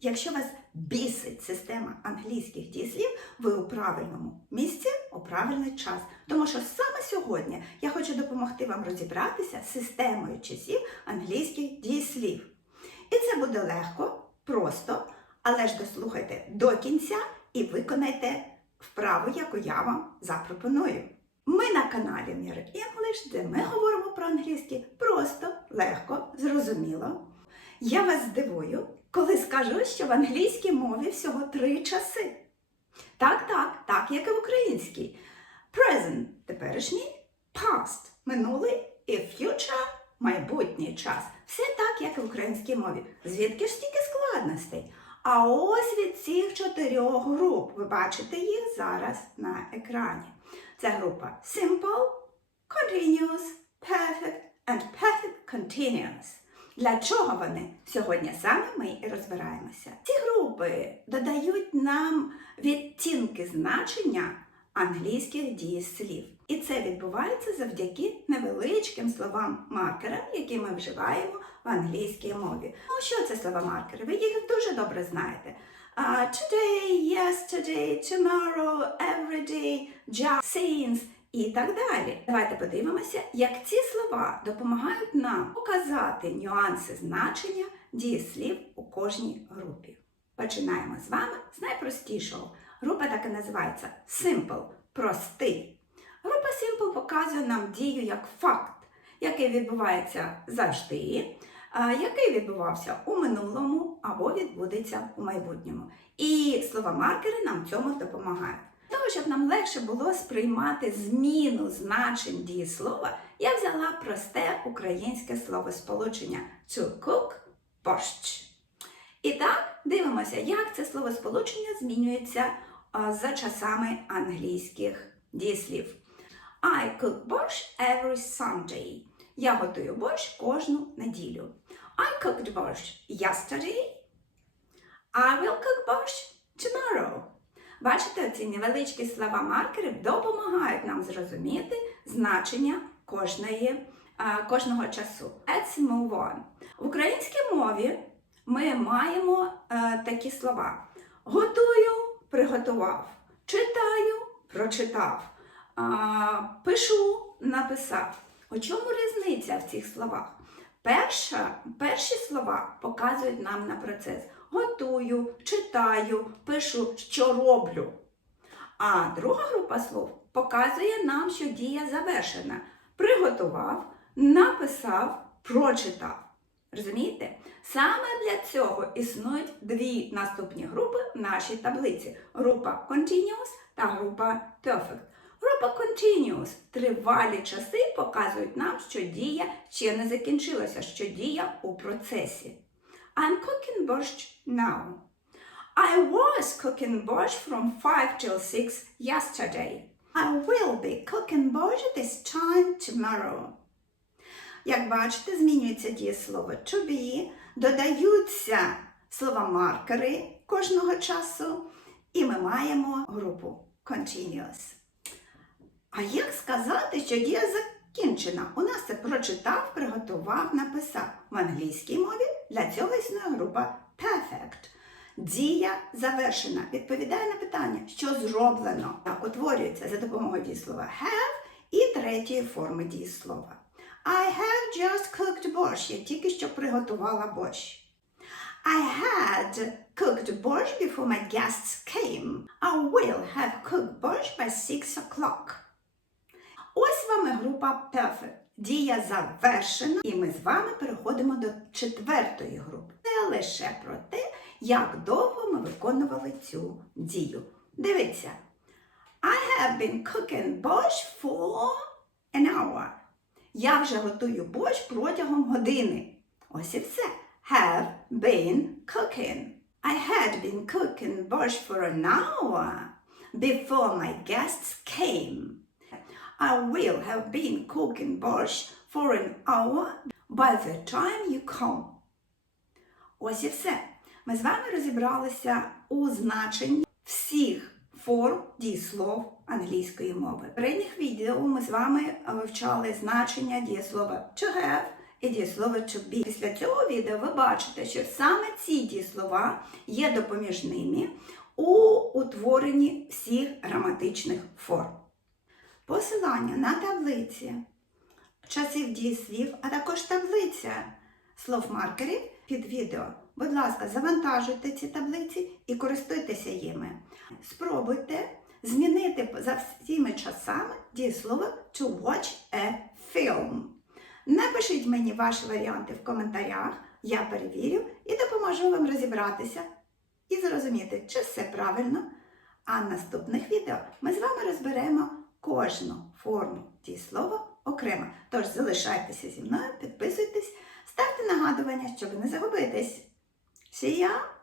Якщо вас бісить система англійських дієслів, ви у правильному місці у правильний час. Тому що саме сьогодні я хочу допомогти вам розібратися з системою часів англійських дієслів. І це буде легко, просто, але ж дослухайте до кінця і виконайте вправу, яку я вам запропоную. Ми на каналі Mirror English, де ми говоримо про англійський просто, легко, зрозуміло. Я вас здивую, коли скажу, що в англійській мові всього три часи. Так, так, так, як і в українській. Present теперішній, past минулий і future майбутній час. Все так, як і в українській мові. Звідки ж стільки складностей? А ось від цих чотирьох груп. Ви бачите їх зараз на екрані. Це група Simple, Continuous, Perfect and Perfect Continuous. Для чого вони? Сьогодні саме ми і розбираємося. Ці групи додають нам відтінки значення англійських дієслів. І це відбувається завдяки невеличким словам маркера, які ми вживаємо в англійській мові. Ну, що це слова маркери? Ви їх дуже добре знаєте. Uh, today, yesterday, tomorrow, every day, just, since і так далі. Давайте подивимося, як ці слова допомагають нам показати нюанси значення дієслів у кожній групі. Починаємо з вами з найпростішого. Група так і називається Simple простий. Група Simple показує нам дію як факт, який відбувається завжди, який відбувався у минулому або відбудеться у майбутньому. І слова маркери нам цьому допомагають. Того, щоб нам легше було сприймати зміну значень дієслова, я взяла просте українське словосполучення cook – борщ. І так, дивимося, як це словосполучення змінюється за часами англійських дієслів. I cook борщ every Sunday. Я готую борщ кожну неділю. I cooked борщ yesterday. I will cook борщ tomorrow. Бачите, ці невеличкі слова маркери допомагають нам зрозуміти значення кожної, кожного часу. Let's move on. В українській мові ми маємо е, такі слова: готую, приготував, читаю, прочитав, пишу, написав. У чому різниця в цих словах? Перша, перші слова показують нам на процес. Готую, читаю, пишу, що роблю. А друга група слов показує нам, що дія завершена. Приготував, написав, прочитав. Розумієте? Саме для цього існують дві наступні групи в нашій таблиці: група Continuous та група Perfect. Група Continuous тривалі часи показують нам, що дія ще не закінчилася, що дія у процесі. I'm cooking борщ now. I was cooking борщ from 5 till 6 yesterday. I will be cooking борщ this time tomorrow. Як бачите, змінюється дієслово to be, додаються слова маркери кожного часу, і ми маємо групу continuous. А як сказати, що дія закінчена? У нас це прочитав, приготував, написав. В англійській мові для цього існує група perfect. Дія завершена. Відповідає на питання, що зроблено. Так утворюється за допомогою дієслова have і третьої форми дієслова. I have just cooked борщ. Я тільки що приготувала борщ. I had cooked борщ before my guests came. I will have cooked борщ by 6 o'clock. Ось вами група Perfect. Дія завершена, і ми з вами переходимо до четвертої групи. Це лише про те, як довго ми виконували цю дію. Дивіться. I have been cooking борщ for an hour. Я вже готую борщ протягом години. Ось і все. Have been cooking. I had been cooking борщ for an hour before my guests came. I will have been cooking борщ for an hour by the time you come. Ось і все. Ми з вами розібралися у значенні всіх форм дієслов англійської мови. В передніх відео ми з вами вивчали значення дієслова to have і дієслово to be. Після цього відео ви бачите, що саме ці дієслова є допоміжними у утворенні всіх граматичних форм. Посилання на таблиці часів дієслів, а також таблиця слов-маркерів під відео. Будь ласка, завантажуйте ці таблиці і користуйтеся їми. Спробуйте змінити за всіми часами дієслово to watch a film. Напишіть мені ваші варіанти в коментарях, я перевірю і допоможу вам розібратися і зрозуміти, чи все правильно. А в наступних відео ми з вами розберемо кожну форму дієслова окремо. Тож залишайтеся зі мною, підписуйтесь, ставте нагадування, щоб не загубитись. See ya!